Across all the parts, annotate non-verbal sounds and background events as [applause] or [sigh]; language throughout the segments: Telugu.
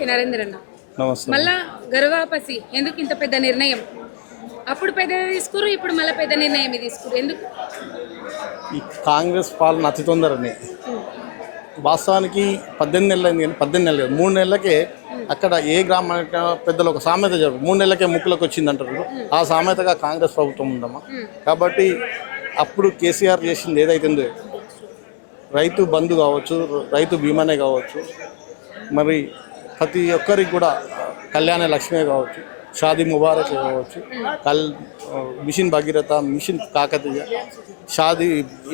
నమస్తే నరేంద్ర అన్న. నమస్తే. మళ్ళా గర్వాపసి ఎందుకు ఇంత పెద్ద నిర్ణయం? అప్పుడు పెద్ద తీసుకురు ఇప్పుడు మళ్ళీ పెద్ద నిర్ణయం తీసుకురు ఎందుకు? ఈ కాంగ్రెస్ పాలన అతి తొందరనే. వాస్తవానికి పద్దెనిమిది నెలలు అయింది కానీ పద్దెనిమిది నెలలు మూడు నెలలకే అక్కడ ఏ గ్రామానికి పెద్దలు ఒక సామెత చెప్పారు. మూడు నెలలకే ముక్కులకు వచ్చింది అంటారు ఆ సామెతగా కాంగ్రెస్ ప్రభుత్వం ఉందమ్మా. కాబట్టి అప్పుడు కేసీఆర్ చేసింది ఏదైతే ఉందో రైతు బంధు కావచ్చు రైతు బీమానే కావచ్చు మరి ప్రతి ఒక్కరికి కూడా కళ్యాణ లక్ష్మే కావచ్చు షాదీ ముబారక్ కావచ్చు కల్ మిషన్ భగీరథ మిషన్ కాకతీయ షాదీ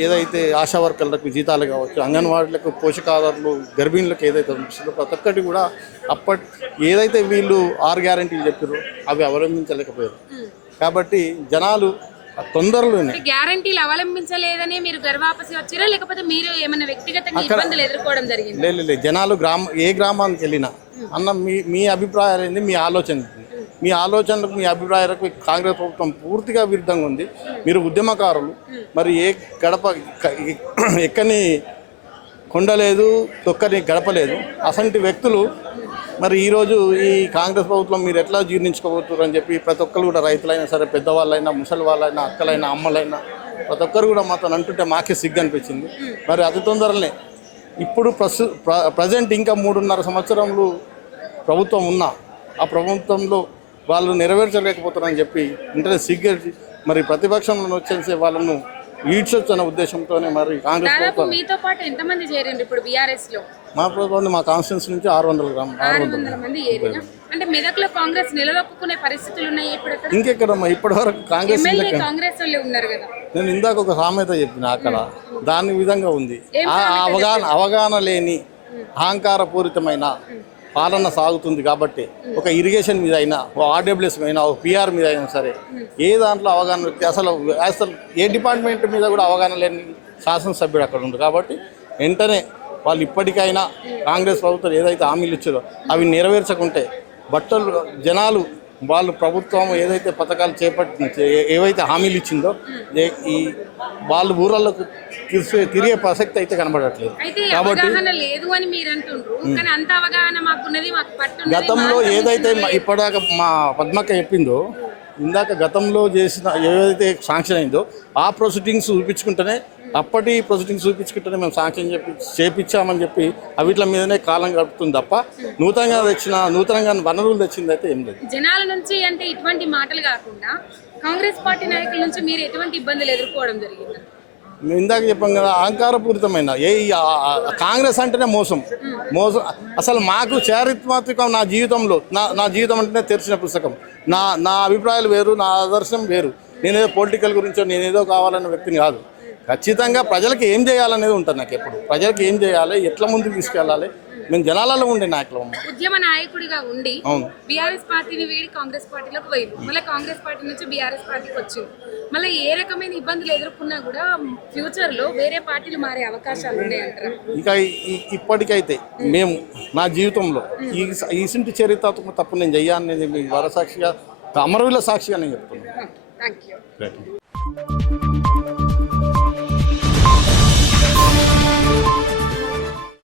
ఏదైతే ఆశా వర్కర్లకు జీతాలు కావచ్చు అంగన్వాడీలకు పోషకాహారాలు గర్భిణులకు ఏదైతే ఉంటుందో ప్రతి ఒక్కటి కూడా అప్పటి ఏదైతే వీళ్ళు ఆరు గ్యారంటీలు చెప్పారో అవి అవలంబించలేకపోయారు. కాబట్టి జనాలు తొందరలోనే గ్యారంటీలు అవలంబించలేదని మీరు గర్వాపసి వచ్చిరా? లేకపోతే మీరు ఏమైనా వ్యక్తిగతంగా ఇబ్బందులు ఎదుర్కోవడం జరిగింది? లేదు లేదు. జనాలు గ్రామ ఏ గ్రామానికి వెళ్ళినా అన్న మీ మీ అభిప్రాయాలు ఏంది? మీ ఆలోచన మీ ఆలోచనలకు మీ అభిప్రాయాలకు కాంగ్రెస్ ప్రభుత్వం పూర్తిగా విరుద్ధంగా ఉంది. మీరు ఉద్యమకారులు. మరి ఏ గడప [clears throat] ఎక్కని కొండలేదు తొక్కని గడపలేదు. అసంటి వ్యక్తులు. మరి ఈరోజు ఈ కాంగ్రెస్ ప్రభుత్వం మీరు ఎట్లా జీర్ణించుకోబోతున్నారు అని చెప్పి ప్రతి ఒక్కరు కూడా రైతులైనా సరే పెద్దవాళ్ళైనా ముసలి వాళ్ళైనా అక్కలైనా అమ్మలైనా ప్రతి ఒక్కరు కూడా మాతో అంటుంటే మాకే సిగ్గు అనిపించింది. మరి అతి తొందరనే ఇప్పుడు ప్రస్తు ప్ర- ప్రజెంట్ ఇంకా మూడున్నర సంవత్సరంలో ప్రభుత్వం ఉన్నా ఆ ప్రభుత్వంలో వాళ్ళు నెరవేర్చలేకపోతారని చెప్పి ఇంటనే సిగ్గేసి మరి ప్రతిపక్షంలో వచ్చేసే వాళ్ళను ఈడ్చొచ్చన్న ఉద్దేశంతోనే మరి కాంగ్రెస్ ప్రభుత్వం మీతో పాటు ఎంతమంది చేరిండ్రు ఇప్పుడు బీఆర్ఎస్లో మా ప్రభుత్వం మా కాన్స్టిట్యూన్స్ నుంచి ఆరు వందల గ్రామ్ ఆరు ఆరు వందల వందల మంది. ఏరినా అంటే మెదక్లో కాంగ్రెస్ నిలదొక్కునే పరిస్థితులు ఉన్నాయి ఇప్పుడు ఇంకెక్కడమ్మా? ఇప్పటి వరకు కాంగ్రెస్ కాంగ్రెస్ వాళ్ళే ఉన్నారు కదా. నేను ఇందాక ఒక సామెత చెప్పిన అక్కడ. దాని విధంగా ఉంది. అవగాహన అవగాహన లేని అహంకారపూరితమైన పాలన సాగుతుంది కాబట్టి ఒక ఇరిగేషన్ మీద అయినా ఒక ఆర్డబ్ల్యూఎస్ అయినా ఒక పిఆర్ మీద అయినా సరే ఏ దాంట్లో అవగాహన అసలు అసలు ఏ డిపార్ట్మెంట్ మీద కూడా అవగాహన లేని శాసనసభ్యుడు అక్కడ ఉంది కాబట్టి వెంటనే వాళ్ళు ఇప్పటికైనా కాంగ్రెస్ ప్రభుత్వం ఏదైతే హామీలు ఇచ్చారో అవి నెరవేర్చకుంటే బట్టలు జనాలు వాళ్ళు ప్రభుత్వం ఏదైతే పథకాలు చేపట్టి ఏవైతే హామీలు ఇచ్చిందో ఈ వాళ్ళు ఊరల్లోకి తిరిగే తిరిగే ప్రసక్తి అయితే కనబడట్లేదు. పట్టు గతంలో ఏదైతే ఇప్పటిదాకా మా పద్మక్క చెప్పిందో ఇందాక గతంలో చేసిన ఏదైతే శాంక్షన్ అయిందో ఆ ప్రొసీడింగ్స్ చూపించుకుంటేనే అప్పటి ప్రొసీడింగ్స్ చూపించుకుంటేనే మేము శాంక్షన్ చెప్పి చేపించామని చెప్పి అవిట్ల మీదనే కాలం గడుపుతుంది తప్ప నూతనంగా తెచ్చిన నూతనంగా వనరులు తెచ్చింది అయితే ఏం లేదు. జనాల నుంచి అంటే ఇటువంటి మాటలు కాకుండా కాంగ్రెస్ పార్టీ నాయకుల నుంచి మీరు ఎటువంటి ఇబ్బందులు ఎదుర్కోవడం జరిగింది? మేము ఇందాక చెప్పాం కదా అహంకారపూరితమైన ఏ కాంగ్రెస్ అంటేనే మోసం. మోసం అసలు మాకు చారిత్రాత్మకం నా జీవితంలో నా నా జీవితం అంటేనే తెరిచిన పుస్తకం. నా నా అభిప్రాయాలు వేరు నా ఆదర్శం వేరు. నేనేదో పొలిటికల్ గురించో నేనేదో కావాలన్న వ్యక్తిని కాదు. ఖచ్చితంగా ప్రజలకు ఏం చేయాలనేది ఉంటుంది నాకు ఎప్పుడు. ప్రజలకు ఏం చేయాలి? ఎట్లా ముందుకు తీసుకెళ్ళాలి? మేము జనాలలో ఉండే నాయకులు ఉద్యమ నాయకుడిగా ఉండి అవును. బీఆర్ఎస్ పార్టీని వీడి కాంగ్రెస్ పార్టీలోకి పోయింది మళ్ళీ కాంగ్రెస్ పార్టీ నుంచి బీఆర్ఎస్ పార్టీకి వచ్చింది మళ్ళీ ఏ రకమైన ఇబ్బందులు ఎదుర్కొన్నా కూడా ఫ్యూచర్లో వేరే పార్టీలు మారే అవకాశాలు ఉన్నాయంటారు ఇక ఇప్పటికైతే మేము నా జీవితంలో ఈ ఈసింటి చరిత్రాత్మక తప్పు నేను చెయ్యాలనేది మీ వరసాక్షిగా అమరవీల సాక్షిగా నేను చెప్తున్నాను. Thank you.